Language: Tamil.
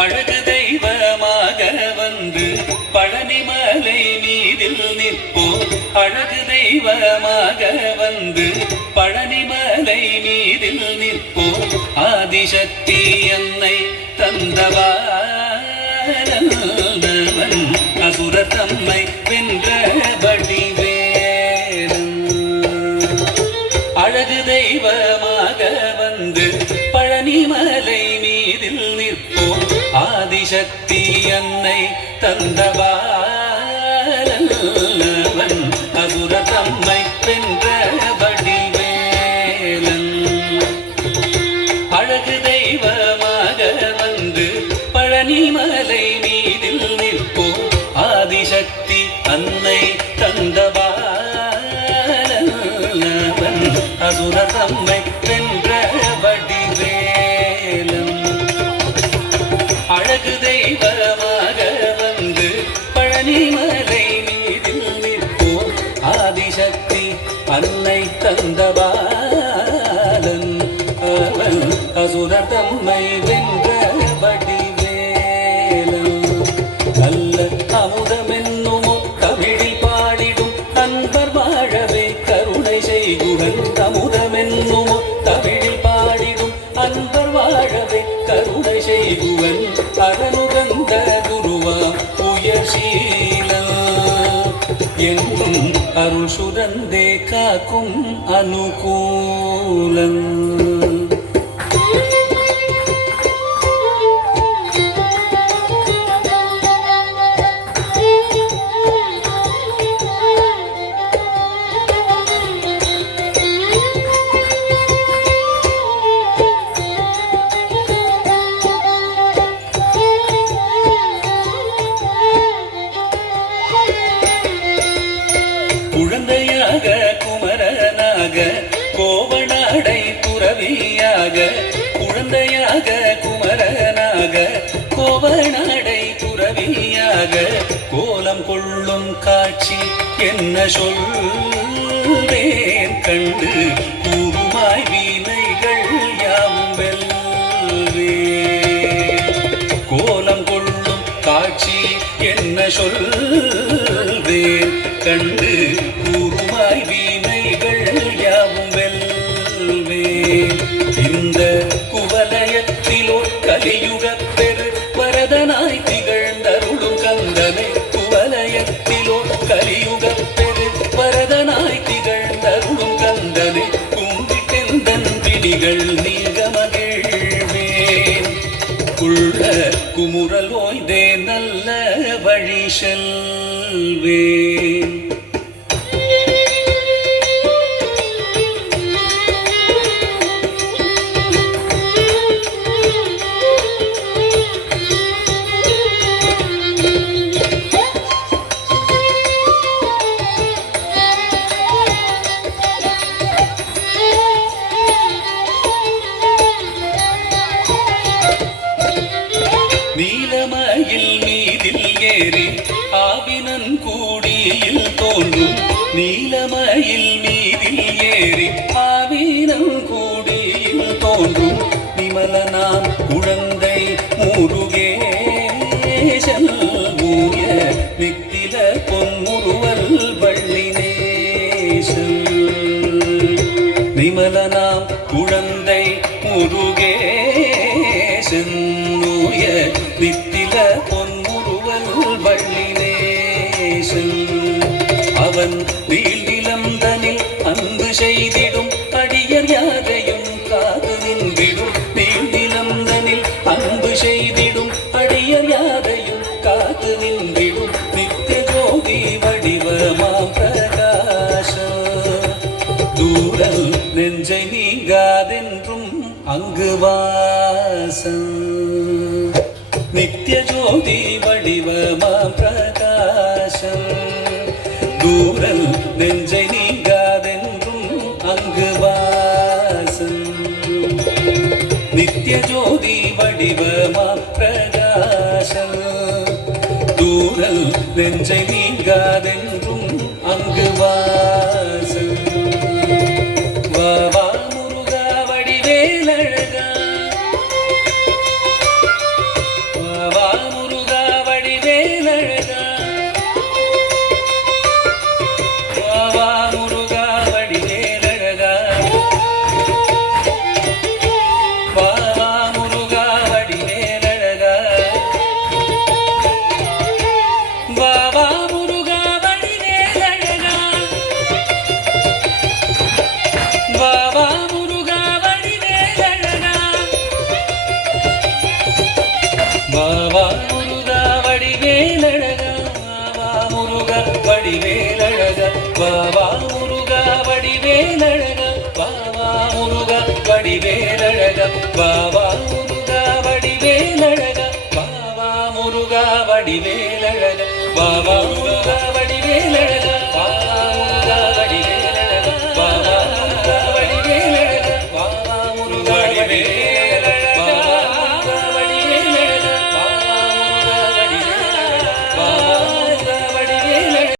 அழகு தெய்வமாக வந்து பழனிமலை மீதில் நிற்போம். அழகு தெய்வமாக வந்து பழனிமலை மீதில் நிற்போம். ஆதிசக்தி என்னை தந்தவாளவன் அசுர தம்மை வென்றபடி வேலன். அழகு தெய்வமாக வந்து பழனிமலை மீதில் நிற்போம். ஆதிசக்தி என்னை தந்தவாளவன் அசுர தம்மை வென்றபடி வேலன். அழகு தெய்வமாக வந்து பழனிமலை மீதில் நிற்போம். ஆதிசக்தி அன்னை தந்தவாளவன் அசுர தம்மை வென்றபடி வேலன். அழகு தெய்வமாக வந்து பழனிமலை மீதில் நிற்போம். ஆதிசக்தி அன்னை தந்தவாளன் அவன் அசுர தம்மை வென்றபடி வேலன். நல்ல அமுதமென்னுமோ தமிழில் பாடிடும் அன்பர் வாழவே கருணை செய்குவன். அமுதமென்னுமோ தமிழில் பாடிடும் அன்பர் வாழவே கருணை செய்குவன். அரனுகந்த குருவாம் உயர்சீலன் என்னும் அருள் சுரந்தே காக்கும் அனுகூலன். குழந்தையாக குமரனாக கோவணடை துறவியாக. குழந்தையாக குமரனாக கோவணடை துறவியாக. கோலம் கொள்ளும் காட்சி என்ன சொல்வேன் கண்டு கூறுமாய் வீணைகள் யாவும் வெல்வேன். கோலம் கொள்ளும் காட்சி என்ன சொல்வேன் கண்டு கூறுமாய் வீணைகள் யாவும் வெல்வேன். இந்த குவலயத்திலோ கலியுகப் பெரு வரதனாய் திகழ்ந்தருளும் கந்தனை. குவலயத்திலோ கலியுகப் பெரு வரதனாய் திகழ்ந்தருளும் கந்தனை. கும்பிட்டெந்தன் பிணிகள் நீங்க மகிழ்வேன். உள்ள குமுறல் ஓய்ந்தே நல்ல வழி செல்வேன். நீலமயில் மீதில் ஏறி ஆவினன் கூடியில் தோன்றும். நீலமயில் மீதில் ஏறி ஆவினன் கூடியில் தோன்றும். விமலனாம் குழந்தை முருகேசன் மூய நித்தில பொன்முருவல் வள்ளினேசன். விமலனாம் குழந்தை முருகேசன் மூய நித்தில பொன்முருவல் வள்ளினேசன். அவன் நீழ்நிலந்தனில் அன்பு செய்திடும் அடியர் யாரையும் காது நின்றிடும். நீழ்நிலந்தனில் அன்பு செய்திடும் அடியர் யாரையும் காது நின்றிடும். நித்திய ஜோதி வடிவமாம் பிரகாசம் தூரல் நெஞ்சை நீங்காதென்றும் அங்கு வாசம். நித்திய ஜோதி வடிவமாம் பிரகாசம் தூரல் நெஞ்சை நீங்காதென்றும் அங்கு வாசம். நித்திய ஜோதி வடிவமாம் பிரகாசம் தூரல் நெஞ்சை நீங்காதென்றும் அங்கு வாசம். வா முருகா வடிவேலழகா, வா வாவா முருகா வடிவேலழகா வாவா முருகா வடிவேலழகா வாவா